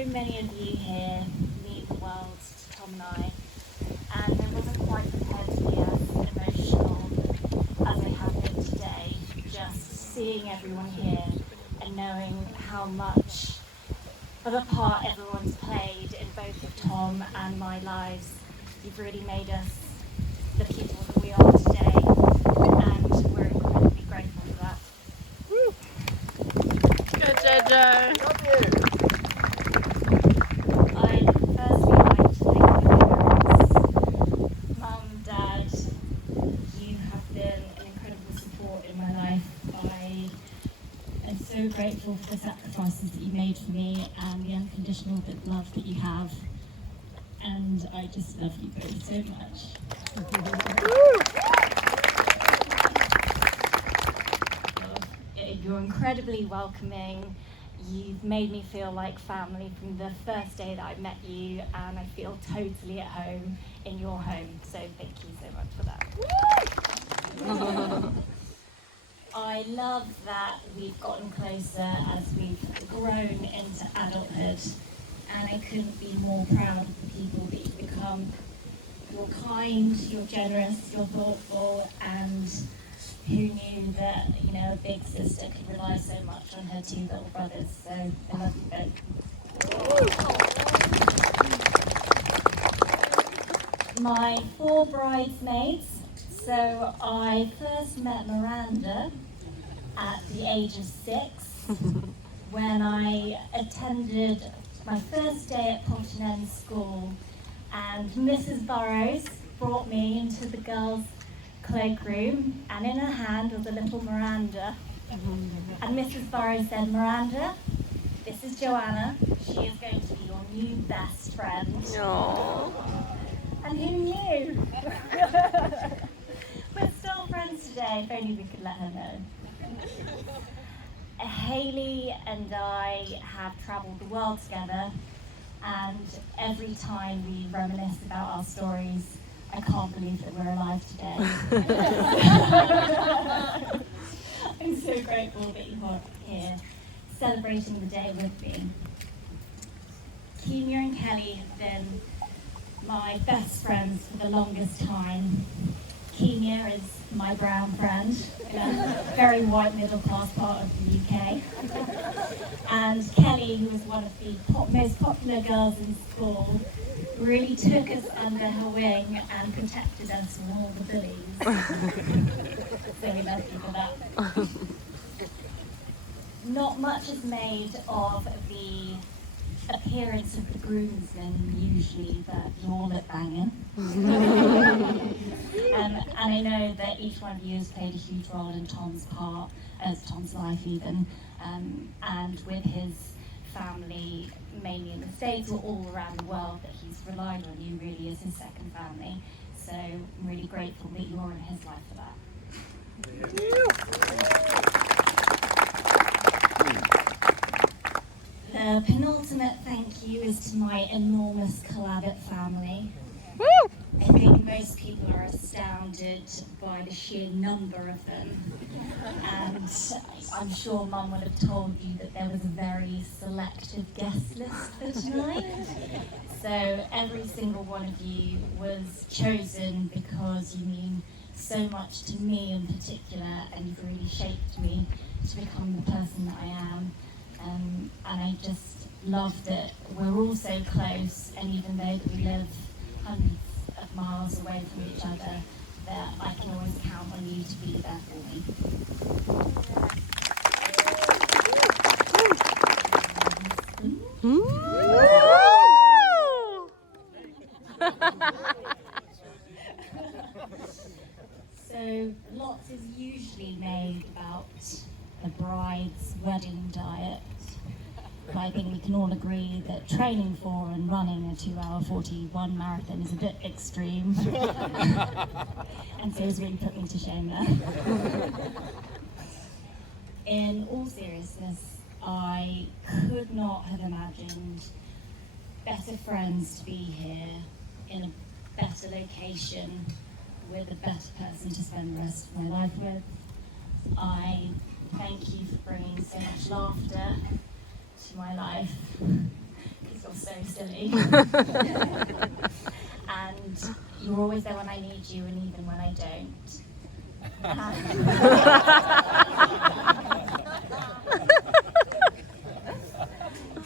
so many of you here mean the world to Tom and I, and I wasn't quite prepared to be as emotional as I have been today, just seeing everyone here and knowing how much of a part everyone's played in both of Tom and my lives. You've really made us the people that we are today, and we're incredibly grateful for that. Woo. Good, Jojo. Love you. I'd firstly like to thank my parents, Mum, Dad. You have been an incredible support in my life. I am so grateful for the sacrifices that you made for me and the unconditional love that you have. And I just love you both so much. You're incredibly welcoming. You've made me feel like family from the first day that I met you, and I feel totally at home in your home. So thank you so much for that. I love that we've gotten closer as we've grown into adulthood, and I couldn't be more proud of the people that you've become. You're kind, you're generous, you're thoughtful, and who knew that, a big sister could rely so much on her two little brothers. So I love you both. My 4 bridesmaids. So I first met Miranda at the age of 6 when I attended my first day at Potton End School, and Mrs. Burrows brought me into the girls' cloakroom, and in her hand was a little Miranda. And Mrs. Burrows said, "Miranda, this is Joanna. She is going to be your new best friend." Aww. And who knew? We're still friends today, if only we could let her know. Haley and I have travelled the world together, and every time we reminisce about our stories, I can't believe that we're alive today. I'm so grateful that you're here celebrating the day with me. Kenya and Kelly have been my best friends for the longest time. Kenya is my brown friend in a very white middle class part of the UK. And Kelly, who was one of the most popular girls in school, really took us under her wing and protected us from all the bullies. So we love you for that. Not much is made of the appearance of the groomsmen usually, but you all look banging. And I know that each one of you has played a huge role in Tom's part, as Tom's life even, and with his family, mainly in the States or all around the world, that he's relied on you really as his second family. So I'm really grateful that you're in his life for that. The penultimate thank you is to my enormous Collabic family. Woo! I think most people are astounded by the sheer number of them. And I'm sure Mum would have told you that there was a very selective guest list for tonight. So every single one of you was chosen because you mean so much to me in particular, and you've really shaped me to become the person that I am. And I just love that we're all so close, and even though we live hundreds of miles away from each other, that I can always count on you to be there for me. So lots is usually made about the bride's wedding diet. But I think we can all agree that training for and running a 2-hour 41 marathon is a bit extreme. And so it's really put me to shame there. In all seriousness, I could not have imagined better friends to be here in a better location with a better person to spend the rest of my life with. I thank you for bringing so much laughter to my life, because feel so silly. And you're always there when I need you, and even when I don't.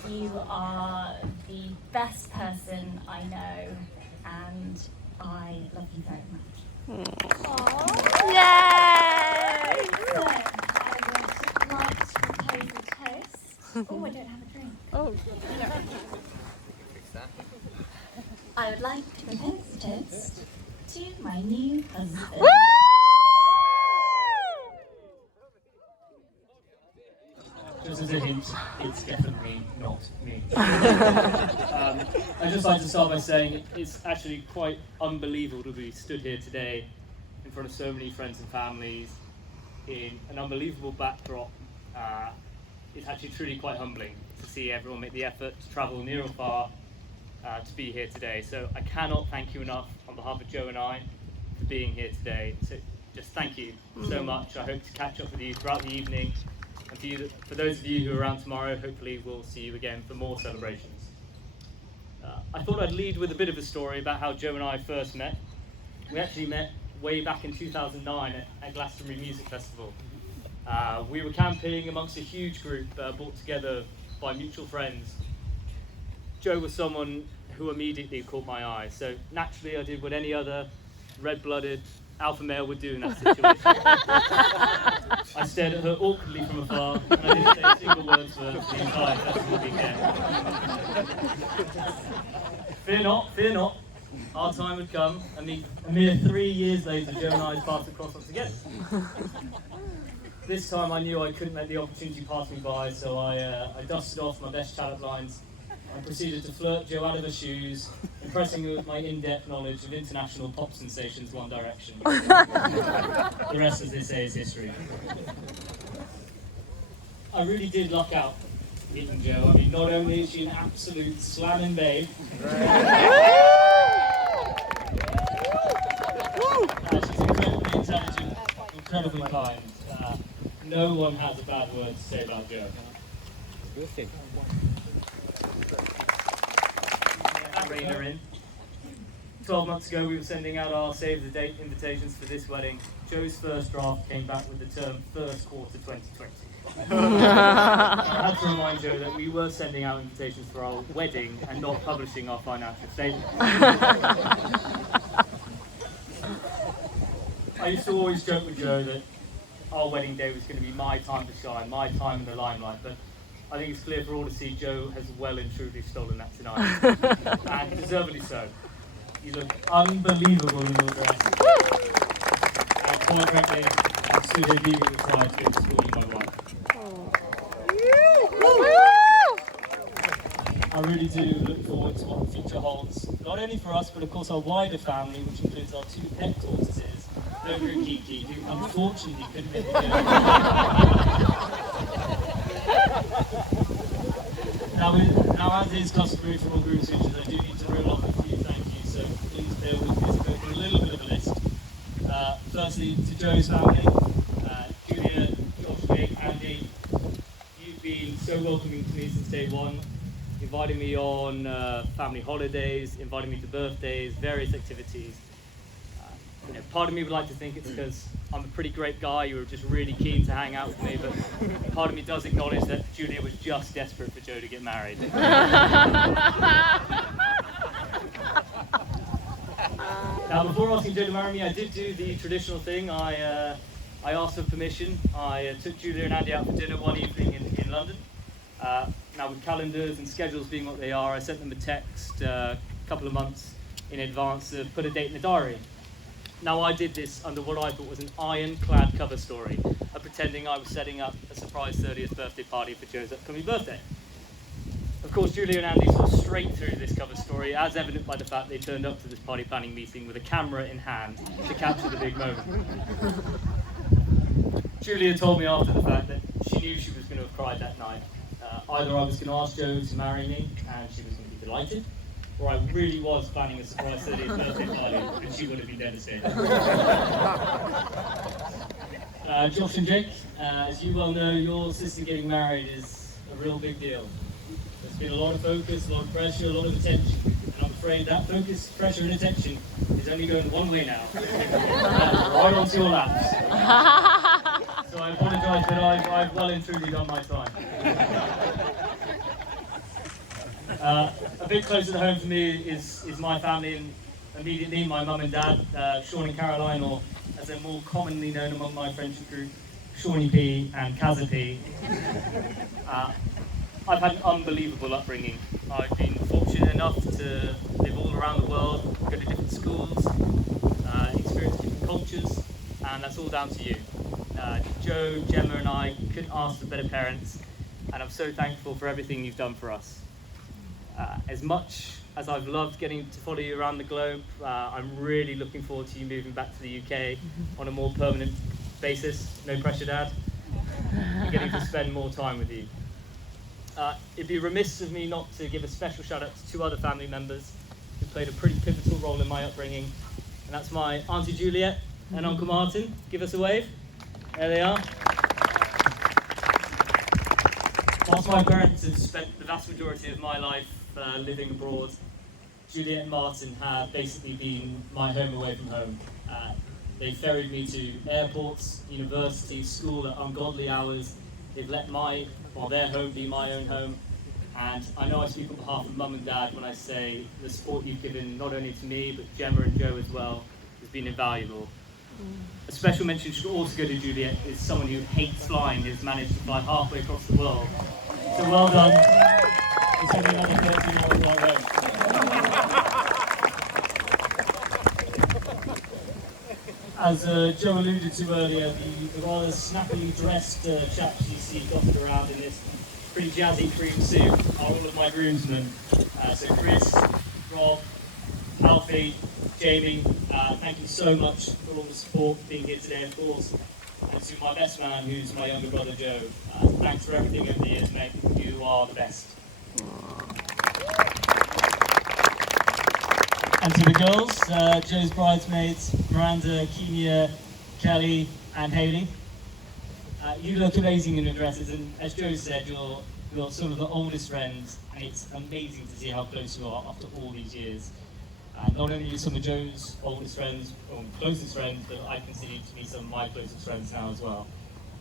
You are the best person I know, and I love you very much. Yay! So, I would like to propose a toast. Oh, I don't have a drink. Oh. I would like to propose a toast to my new husband. Just as a hint, it's definitely not me. I'd just like to start by saying it's actually quite unbelievable to be stood here today in front of so many friends and families in an unbelievable backdrop. It's actually truly quite humbling to see everyone make the effort to travel near or far to be here today. So I cannot thank you enough on behalf of Joe and I for being here today. So just thank you so much. I hope to catch up with you throughout the evening. And for those of you who are around tomorrow, hopefully we'll see you again for more celebrations. I thought I'd lead with a bit of a story about how Joe and I first met. We actually met way back in 2009 at Glastonbury Music Festival. We were camping amongst a huge group brought together by mutual friends. Joe was someone who immediately caught my eye, so naturally I did what any other red-blooded alpha male would do in that situation. I stared at her awkwardly from afar, and I didn't say a single word to her the entire festival weekend. Fear not, our time would come, and a mere 3 years later, Joe and I's paths would cross once again. This time I knew I couldn't let the opportunity pass me by, so I dusted off my best chat lines and proceeded to flirt Joe out of her shoes, impressing her with my in-depth knowledge of international pop sensations One Direction. The rest, as they say, is history. I really did luck out meeting Joe. I mean, not only is she an absolute slamming babe, she's incredibly intelligent, incredibly kind. No one has a bad word to say about Joe. Rein her in. 12 months ago we were sending out our save the date invitations for this wedding. Joe's first draft came back with the term first quarter 2020. I had to remind Joe that we were sending out invitations for our wedding and not publishing our financial statement. I used to always joke with Joe that our wedding day was going to be my time to shine, my time in the limelight, but I think it's clear for all to see Joe has well and truly stolen that tonight, and deservedly so. You look unbelievable in your dress. And quite frankly, I'm still leaving the side to school my wife. I really do look forward to what the future holds, not only for us, but of course our wider family, which includes our 2 pet tortoises, Logan and Kiki, who unfortunately couldn't make the Now, as is customary for all group switches, I do need to reel off a few thank yous, so please bear with me as I go through a little bit of a list. Firstly, to Joe's family, Julia, Josh, Jake, Andy, you've been so welcoming to me since day one, inviting me on family holidays, inviting me to birthdays, various activities. Part of me would like to think it's because I'm a pretty great guy, you were just really keen to hang out with me, but part of me does acknowledge that Julia was just desperate for Joe to get married. Now, before asking Joe to marry me, I did do the traditional thing. I asked for permission. I took Julia and Andy out for dinner one evening in London. Now, with calendars and schedules being what they are, I sent them a text a couple of months in advance to put a date in the diary. Now, I did this under what I thought was an ironclad cover story of pretending I was setting up a surprise 30th birthday party for Joe's upcoming birthday. Of course, Julia and Andy saw straight through this cover story, as evident by the fact they turned up to this party planning meeting with a camera in hand to capture the big moment. Julia told me after the fact that she knew she was going to have cried that night. Either I was going to ask Joe to marry me, and she was going to be delighted, or I really was planning a surprise 30th birthday party, and she would have been devastated. Josh and Jake, as you well know, your sister getting married is a real big deal. There's been a lot of focus, a lot of pressure, a lot of attention. And I'm afraid that focus, pressure and attention is only going one way now. Right onto your laps. So I apologise, but I've well and truly done my time. A bit closer to home for me is my family, and immediately my mum and dad, Sean and Caroline, or as they're more commonly known among my friendship group, Shawnee P and Kazza P. I've had an unbelievable upbringing. I've been fortunate enough to live all around the world, go to different schools, experience different cultures, and that's all down to you. Joe, Gemma and I couldn't ask for better parents, and I'm so thankful for everything you've done for us. As much as I've loved getting to follow you around the globe, I'm really looking forward to you moving back to the UK on a more permanent basis. No pressure, Dad. And getting to spend more time with you. It'd be remiss of me not to give a special shout out to two other family members who played a pretty pivotal role in my upbringing, and that's my Auntie Juliet and Uncle Martin. Give us a wave. There they are. Whilst my parents have spent the vast majority of my life living abroad, Juliet and Martin have basically been my home away from home. They ferried me to airports, universities, school at ungodly hours. They've let their home be my own home. And I know I speak on behalf of Mum and Dad when I say the support you've given not only to me, but Gemma and Joe as well, has been invaluable. A special mention should also go to Juliet, is someone who hates flying, has managed to fly halfway across the world. So well done. It's only another 13 hours flight home. As Joe alluded to earlier, the rather snappily dressed chaps you see dotted around in this pretty jazzy cream suit are all of my groomsmen. So Chris, Rob, Alfie, Jamie, thank you so much for all the support being here today, of course. And to my best man, who's my younger brother Joe, thanks for everything over the years, mate. You are the best. And to the girls, Joe's bridesmaids, Miranda, Kenia, Kelly, and Hayley. You look amazing in your dresses, and as Joe said, you're sort of the oldest friends, and it's amazing to see how close you are after all these years. Not only are you some of Joe's oldest friends, or closest friends, but I consider you to be some of my closest friends now as well.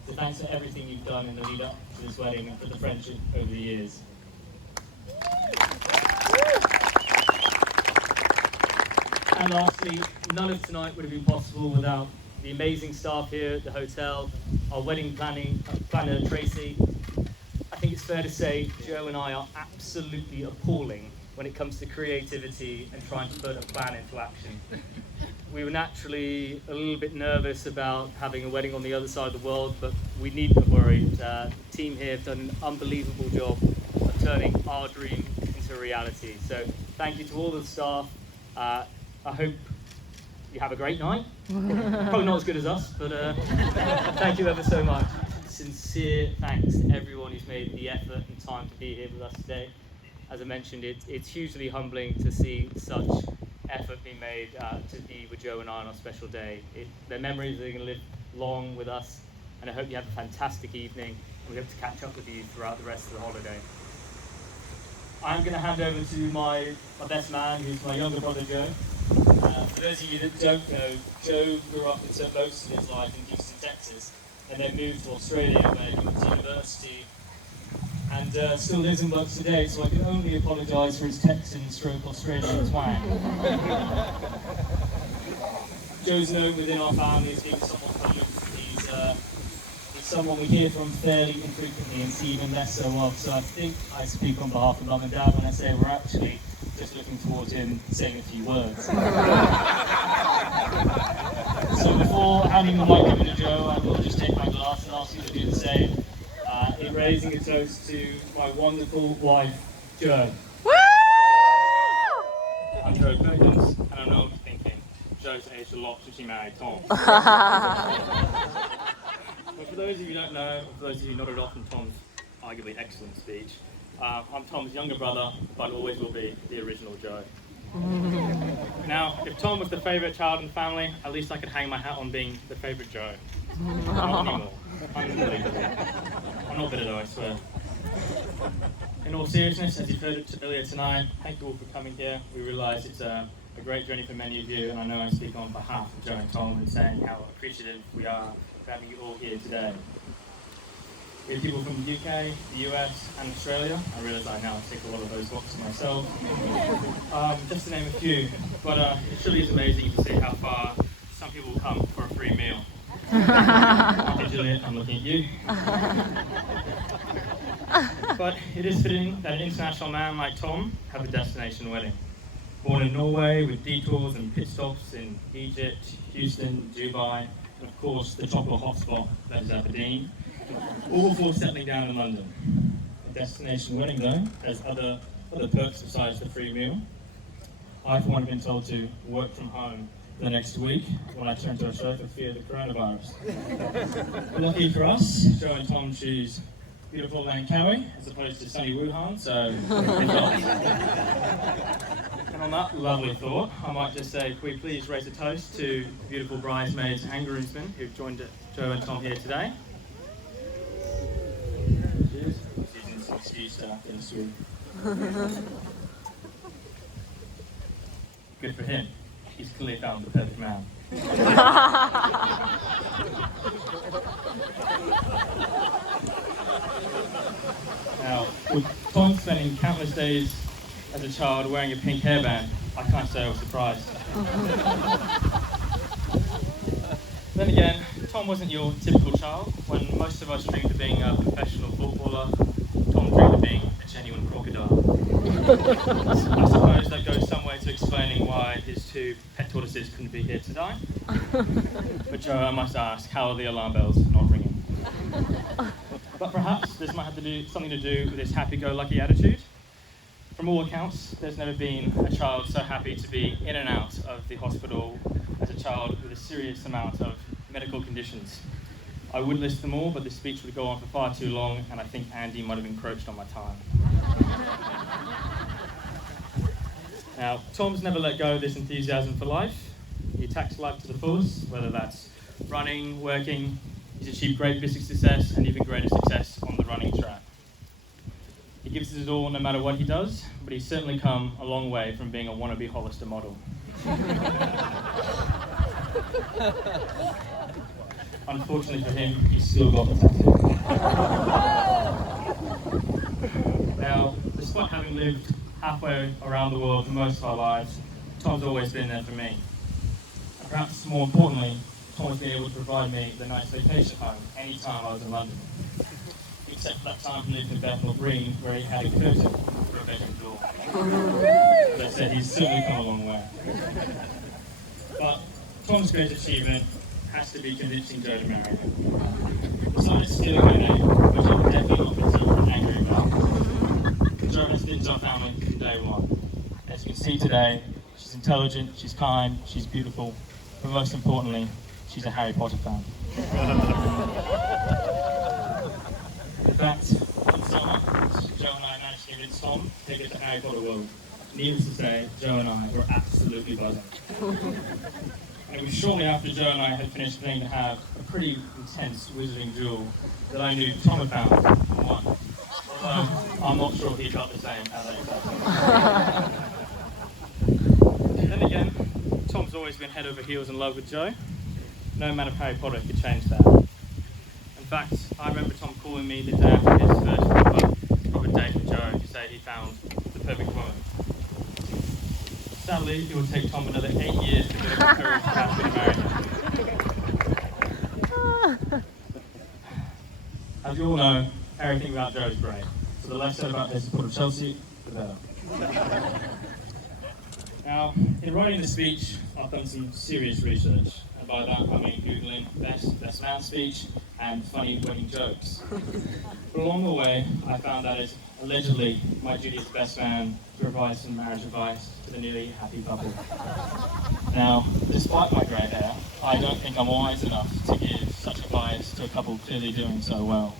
So thanks for everything you've done in the lead up to this wedding and for the friendship over the years. And lastly, none of tonight would have been possible without the amazing staff here at the hotel, our wedding planner Tracy. I think it's fair to say Joe and I are absolutely appalling when it comes to creativity and trying to put a plan into action. We were naturally a little bit nervous about having a wedding on the other side of the world, but we needn't have worried. The team here have done an unbelievable job of turning our dream into a reality. So thank you to all the staff. I hope you have a great night. Probably not as good as us, but thank you ever so much. Sincere thanks to everyone who's made the effort and time to be here with us today. As I mentioned, it's hugely humbling to see such effort being made to be with Joe and I on our special day. Their memories are going to live long with us, and I hope you have a fantastic evening, and we hope to catch up with you throughout the rest of the holiday. I'm going to hand over to my best man, who's my younger brother Joe. For those of you that don't know, Joe grew up and spent most of his life in Houston, Texas, and then moved to Australia where he went to university and still lives and works today, so I can only apologise for his Texan/Australian twang. Joe's known within our family as being somewhat aloof. He's someone we hear from fairly infrequently and see even less so of, so I think I speak on behalf of Mum and Dad when I say we're actually just looking forward to him saying a few words. So before handing the mic over to Joe, I will just take my glass and ask you to do the same, in raising a toast to my wonderful wife, Joe. Woo! I'm Joe Perkins, and I know what you're thinking. Joe's aged a lot since she married Tom. But for those of you who don't know, or for those of you who nodded off from Tom's arguably excellent speech, I'm Tom's younger brother, but always will be the original Joe. Now, if Tom was the favourite child in the family, at least I could hang my hat on being the favourite Joe. Not anymore. Unbelievable. I'm not bitter though, I swear. In all seriousness, as you've heard it earlier tonight, thank you all for coming here. We realise it's a great journey for many of you, and I know I speak on behalf of Joe and Tom in saying how appreciative we are for having you all here today. We have people from the UK, the US and Australia. I realise I now tick a lot of those boxes myself, just to name a few. But it truly is amazing to see how far some people come for a free meal. Auntie Juliet, I'm looking at you. But it is fitting that an international man like Tom have a destination wedding. Born in Norway with detours and pit stops in Egypt, Houston, Dubai, and of course the tropical hotspot that is Aberdeen, all before settling down in London. A destination wedding though has other perks besides the free meal. I for one have been told to work from home the next week when I turn to a show for fear of the coronavirus. Lucky for us, Joe and Tom choose beautiful Langkawi as opposed to sunny Wuhan, so and on that lovely thought, I might just say, can we please raise a toast to the beautiful bridesmaids and groomsmen who've joined Joe and Tom here today. Cheers. Using some excuse in the sweet. Good for him. He's clearly found the perfect man. Now, with Tom spending countless days as a child wearing a pink hairband, I can't say I was surprised. Then again, Tom wasn't your typical child. When most of us dreamed of being a professional footballer, Tom dreamed of being a genuine crocodile. I suppose that goes some way to explaining why his two pet tortoises couldn't be here tonight. But Joe, I must ask, how are the alarm bells not ringing? But perhaps this might have something to do with his happy-go-lucky attitude. From all accounts, there's never been a child so happy to be in and out of the hospital as a child with a serious amount of medical conditions. I would list them all, but this speech would go on for far too long, and I think Andy might have encroached on my time. Now, Tom's never let go of this enthusiasm for life. He attacks life to the fullest, whether that's running, working. He's achieved great physical success and even greater success on the running track. He gives his all no matter what he does, but he's certainly come a long way from being a wannabe Hollister model. Unfortunately for him, he's still got the tattoo. Now, despite having lived halfway around the world for most of our lives, Tom's always been there for me. And perhaps more importantly, Tom has been able to provide me the nice vacation home anytime I was in London. Except for that time he lived in Bethnal Green where he had a curtain for a bedroom door. As I said, he's certainly come a long way. But Tom's great achievement has to be convincing Joe to marry him. Besides stealing her name, which I'm definitely not concerned angry about, Joe has been our family from day one. As you can see today, she's intelligent, she's kind, she's beautiful, but most importantly, she's a Harry Potter fan. In fact, one summer, Joe and I managed to convince Tom to take her to Harry Potter World. Needless to say, Joe and I were absolutely buzzing. And it was shortly after Joe and I had finished playing to have a pretty intense wizarding duel that I knew Tom had found and won. Although I'm not sure he felt the same as I did. Then again, Tom's always been head over heels in love with Joe. No amount of Harry Potter could change that. In fact, I remember Tom calling me the day after his first proper date with Joe to say he found the perfect woman. Sadly, it would take Tom another 8 years to get up the courage to actually marry her. As you all know, everything about Joe is great. So the less said about their support of Chelsea, the better. Now, in writing the speech, I've done some serious research. And by that, I mean Googling best man speech and funny wedding jokes. But along the way, I found that it's allegedly my duty as best man to provide some marriage advice to the newly happy couple. Now, despite my grey hair, I don't think I'm wise enough to give such advice to a couple clearly doing so well.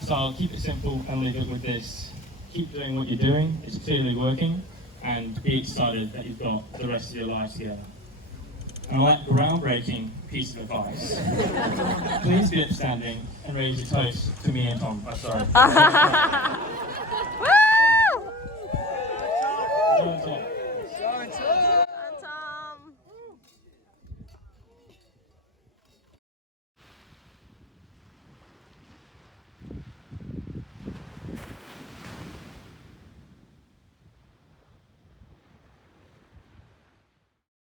So I'll keep it simple and leave it with this. Keep doing what you're doing, it's clearly working, and be excited that you've got the rest of your life together. And on that groundbreaking piece of advice, please be upstanding and raise a toast to me and Tom. Oh, sorry.